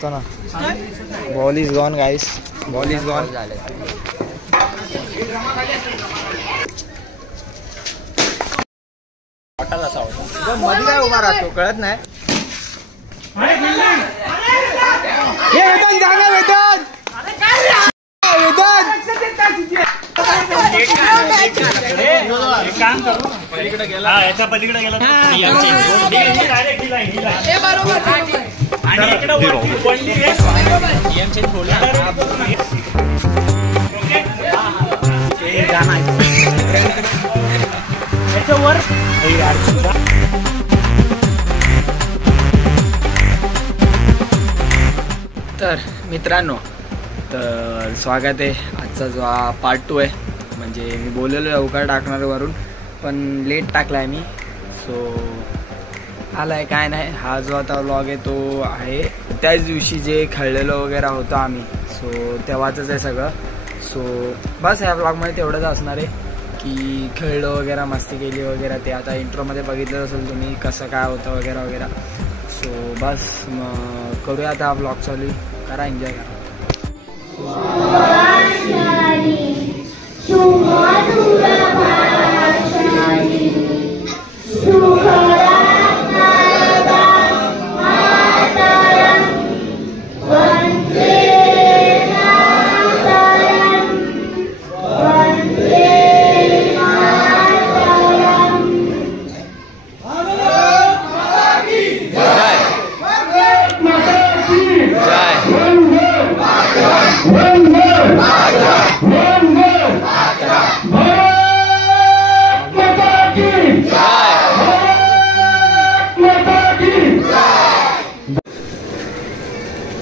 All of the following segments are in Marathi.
असतो ना. Ball is gone guys, ball is gone. मध्ये काय उभा राहतो कळत नाही. तर मित्रांनो, तर स्वागत आहे. आजचा जो हा पार्ट 2 आहे. म्हणजे मी बोललेलो लवकर टाकणार वरून, पण लेट टाकला आहे मी. सो आला आहे काय नाही. हा जो आता व्लॉग आहे तो आहे त्याच दिवशी जे खेळलेलो वगैरे होतो आम्ही. सो तेव्हाच आहे सगळं. सो बस ह्या व्लॉगमध्ये तेवढंच असणार आहे की खेळलो वगैरे, मस्ती केली वगैरे. ते आता इंट्रोमध्ये बघितलं असेल तुम्ही कसं काय होतं वगैरे वगैरे. सो बस मग करूया आता हा व्लॉग चालू. करा, एन्जॉय करा.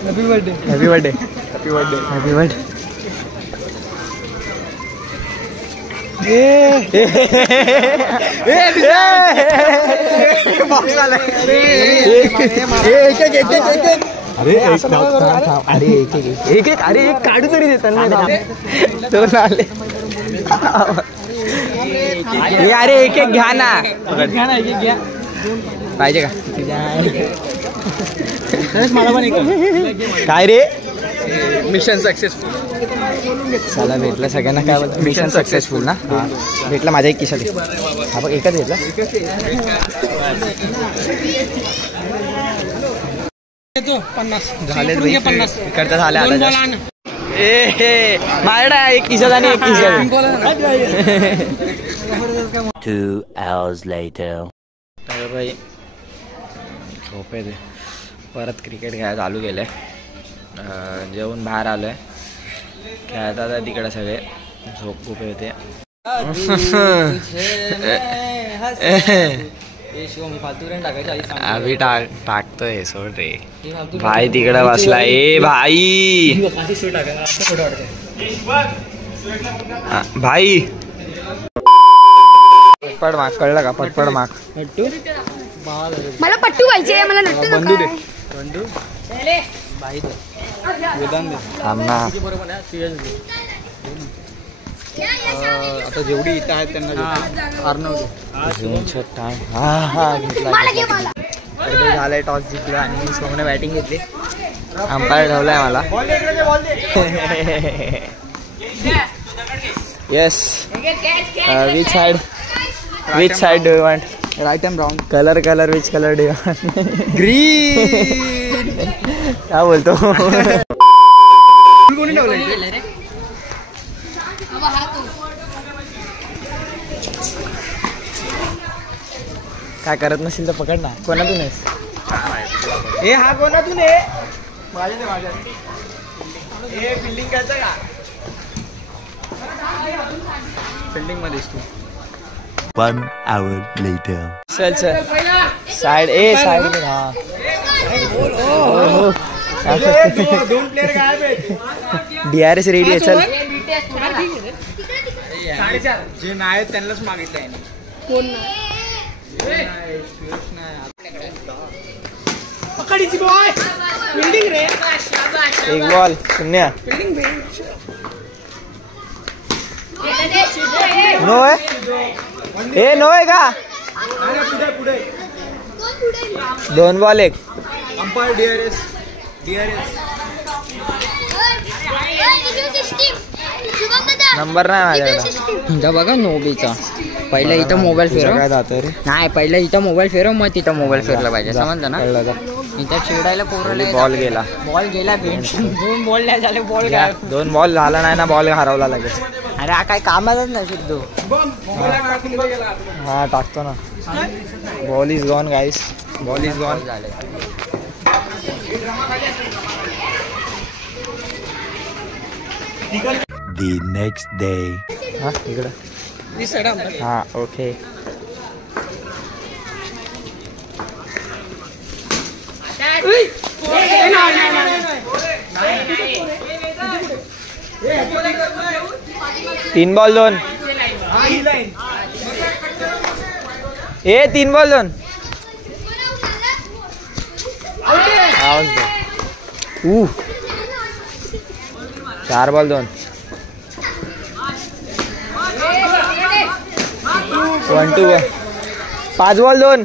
Happy birthday. Happy birthday. Happy birthday. Happy birthday. अरे एक काढू तरी देतात. अरे एक एक घ्या ना. पाहिजे का? मला पण काय रे, मिशन सक्सेसफुल. चला भेटलं सगळ्यांना. काय बोलतो मिशन सक्सेसफुल ना. हा भेटलं. माझ्या एक किशात. हा बघ एकच भेटला. झाले 50 इकडचं झाले. आता माझ्या एक किशात आणि एक किशात. 2 hours later. भाई झोप येते. परत क्रिकेट खेळायला चालू केलं आहे. जेवून बाहेर आलो आहे. खेळायला आता तिकडे सगळे. झोप खूप येते. अभि टाकतोय सोड रे. भाई तिकडे बसला. ए भाई भाई पटपट माग. कळलं का? पटपट माग. मला पट्टू पाहिजे. मला नट्टू बंधू दे. बंधू थांब ना. आता जेवढी इथं आहेत त्यांना झालंय. टॉस जिंकला आणि सोमने बॅटिंग घेतली. अंपायर ठेवलाय मला. Yes. Which side do you want? Right and brown. Colour which colour do you want? Green. काय बोलतो? कोणी ठेवलं? काय करत नसेल तर पकड ना. कोणातून आहेस? हे हा कोणातून आहे? माझ्या हे फिल्डिंग करायचं का? फिल्डिंग मध्येच तू. 1 hour later. चल साइड. साइड में. हाँ 2 प्लेयर गायब आहेत. DRS रेडी आहे. चल 4.5 जे नाही त्यांनाच मागितलं आहे. पकडीची बॉय. फिल्डिंग रे. एक बॉल 0. नो आहे. नो आहे का? पुढे 2 बॉल 1. Umpire DRS. नंबर नाही माझ्याकडे. इथं बघा नोबीचा पहिला इथं मोबाईल फिरव. काय जातं रे? नाही पहिला इथं मोबाईल फिरव मग तिथं मोबाईल फिरला पाहिजे समजलं ना. कळलं का? इथं चिडायला पोरं बॉल गेला. बॉल गेला दोन बॉल नाही झाले बॉल काय. 2 बॉल झाला नाही ना, बॉल हरवला लगेच. अरे हा काय कामातच नाही शुद्ध. हा टाकतो ना. Ball is gone guys, ball is gone. झाले The next day. हा इकडं. हा ओके. तीन बॉल 2. ए 3 बॉल 2. आवाज 4 बॉल 2. 1 2 5 बॉल 2.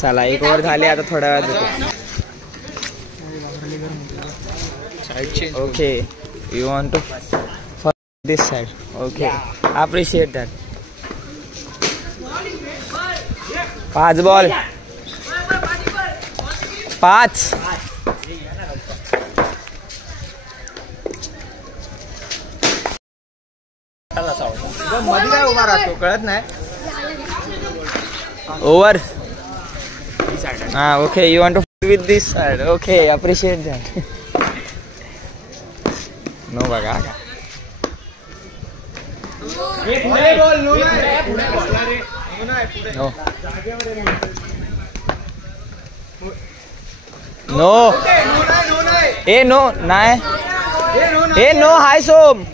चला 1 ओव्हर झाली, आता थोड्या वेळात देतो. Okay you want to for this side. Okay appreciate that. 5 ball 5. मध्ये उभा राहतो कळत नाही. ओव्हर. हा okay you want to with this side. Okay appreciate that. No बघा नो ए नो नाही ए नो हाय सोम.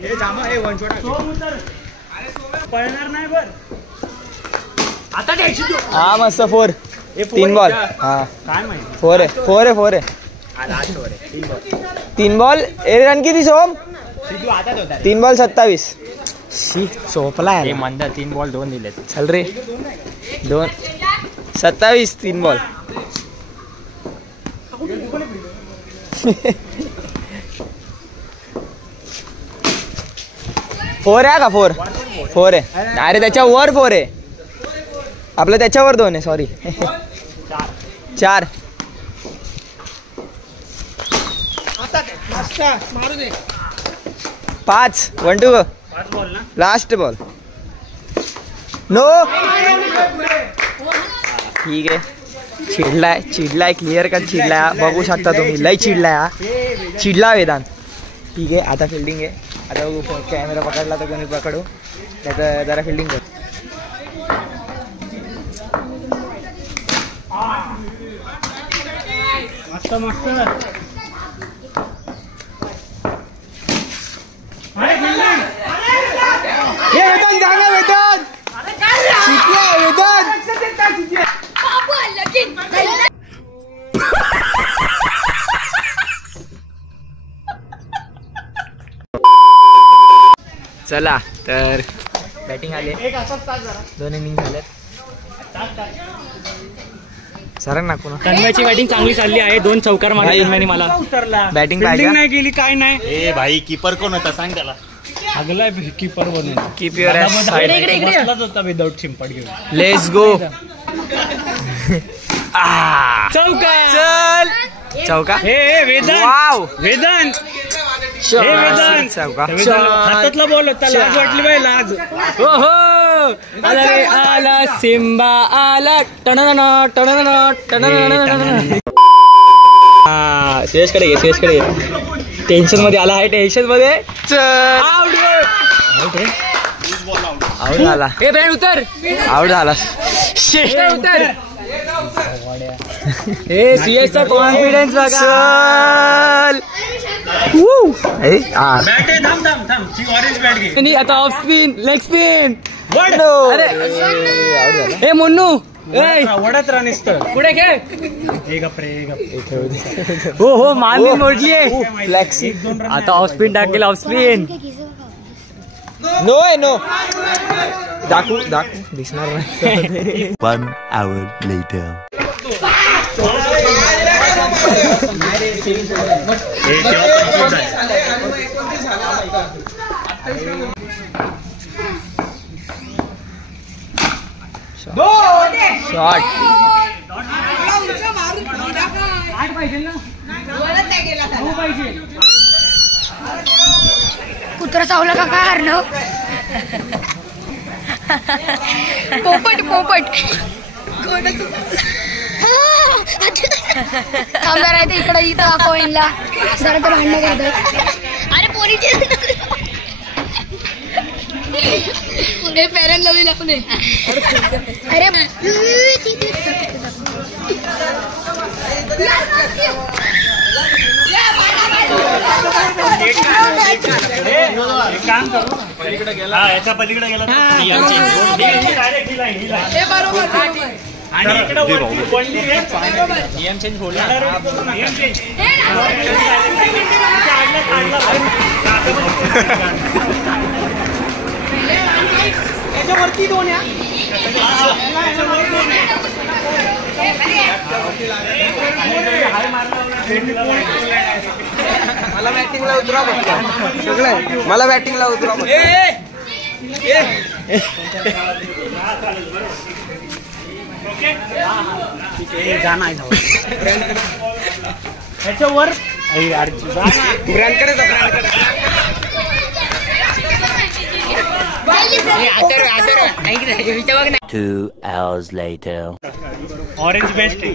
हा मस्त 4. 3 बॉल. हा 4 आहे 4 आहे. 3 बॉल. ए रन किती सोम? 3 बॉल 27. शी सोपला आहे मंदा. 3 बॉल 2 दिले. चल रे 2 27 3 बॉल. फोर आहे का? 4 आहे. अरे त्याच्यावर 4 आहे आपलं, त्याच्यावर 2 आहे. सॉरी 4. 5 1 2 last ball. नो ठीक आहे. चिडलाय क्लिअर कट चिडलाय. बघू शकता तुम्ही लय चिडला वेदांत. ठीक आहे आता फिल्डिंग आहे. आता कॅमेरा पकडला तर कोणी पकडू, त्याचं जरा फिल्डिंग कर. चला तर बॅटिंग आले. 2 इनिंग झाल्यात. सरक नाकू ना. तन्मयची बॅटिंग चांगली चालली आहे. 2 चौकार मारले तन्मयने मला. बॅटिंग फिल्डिंग नाही केली काय नाही. ए भाई कीपर कोण होता सांग त्याला. अगला कीपर बनून कीप युअर साइड. बसलाच होता विदाउट चिंपट घेऊन. Let's go. चौका. चल चौका. हे वेदांत. वाव वेदांत. चौका. हातातला बॉल होता. लाज वाटली बाई लाज. ओहो आला रे आला सिम्बा आला. सुयशकडे घे. टेन्शन मध्ये आला आहे. टेन्शन मध्ये आउट झाला. ए बॅट उतर. आउट झाला. उतर. ए सीएस चा कॉन्फिडन्स बघा. बॅट आहे. थांब थांब थांब. ती ऑरेंज बॅट घे. आणि आता ऑफ स्पिन लेग स्पिन. अरे ए मुन्नू वडत रन असतं. पुढे खेळ. हो हो मारली मोडली आहे. आता ऑफ स्पिन टाकेल. ऑफ स्पिन नो आहे नो. दाखवू दिसणार नाही. 1 hour later. शॉट. कुत्रा चावला का काय हरणं. पोपट कामदार आहे ते इकडे इथं कोईनला जरा तर भांडणं करतात. अरे पोरीचे पेरेंट लवी लागले. अरे काम करू पलीकडे गेला. याच्या पलीकडे गेला आणि इकडे नियम चेंज होईल. याच्यावरती 2 या. मला बॅटिंगला उतरा फक्त सगळं. मला बॅटिंगला उतरा ह्याच्यावर ब्रँडकडे 2 hours later. ऑरेंज बेस्ट आहे.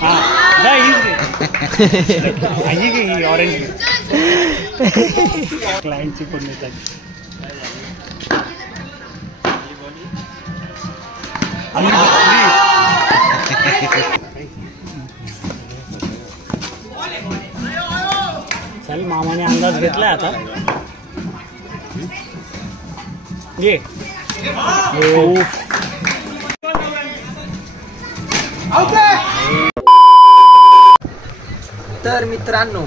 हा ही ऑरेंज क्लायंटची पण येतात. चल मामाने अंदाज घेतलाय आता. ये तर मित्रांनो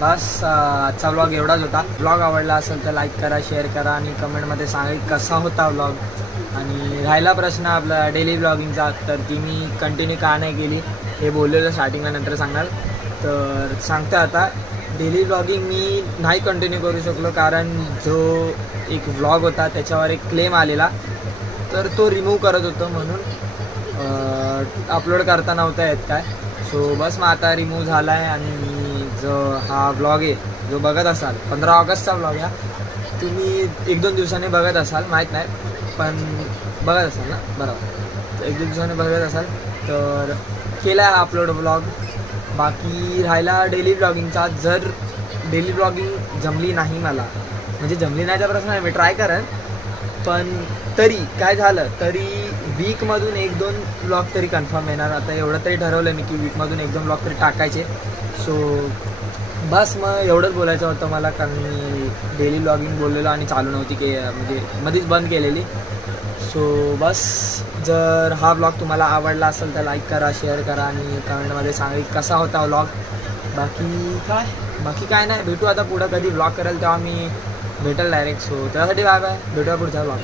बस आजचा व्लॉग एवढाच होता. व्लॉग आवडला असेल तर लाईक करा, शेअर करा आणि कमेंटमध्ये सांगा कसा होता व्लॉग. आणि राहिला प्रश्न आपला डेली व्लॉगिंगचा, तर ती मी कंटिन्यू का नाही केली हे बोललेलं स्टार्टिंगला, नंतर सांगणार. तर सांगतो आता, डेली व्लॉगिंग मी नाही कंटिन्यू करू शकलो कारण जो एक व्लॉग होता त्याच्यावर एक क्लेम आलेला, तर तो रिमूव्ह करत होतो म्हणून अपलोड करता नव्हता येत काय. सो बस मग आता रिमूव्ह झाला आहे. आणि जो हा व्लॉग आहे जो बघत असाल 15 ऑगस्टचा व्लॉग या तुम्ही 1-2 दिवसांनी बघत असाल, माहीत नाही पण बघत असाल ना, बरोबर. 1-2 दिवसांनी बघत असाल तर केला आहे अपलोड व्लॉग. बाकी राहिला डेली ब्लॉगिंगचा. जर डेली ब्लॉगिंग जमली नाही मला, म्हणजे जमली नाहीचा प्रश्न आहे, मी ट्राय करेन, पण तरी काय झालं तरी वीकमधून 1-2 ब्लॉग तरी कन्फर्म येणार. आता एवढं तरी ठरवलं मी की वीकमधून 1-2 ब्लॉग तरी टाकायचे. सो बस मग एवढंच बोलायचं होतं मला, कारण मी डेली ब्लॉगिंग बोललेलो आणि चालू नव्हती की म्हणजे मध्येच बंद केलेली. सो बस जर हा ब्लॉग तुम्हाला आवडला असेल तर लाईक करा, शेअर करा आणि कमेंटमध्ये सांगा कसा होता व्लॉग. बाकी काय नाही, भेटू आता पुढं कधी व्लॉग करेल तेव्हा मी भेटेल डायरेक्ट. सो त्यासाठी बाय बाय, भेटूया पुढच्या व्लॉग.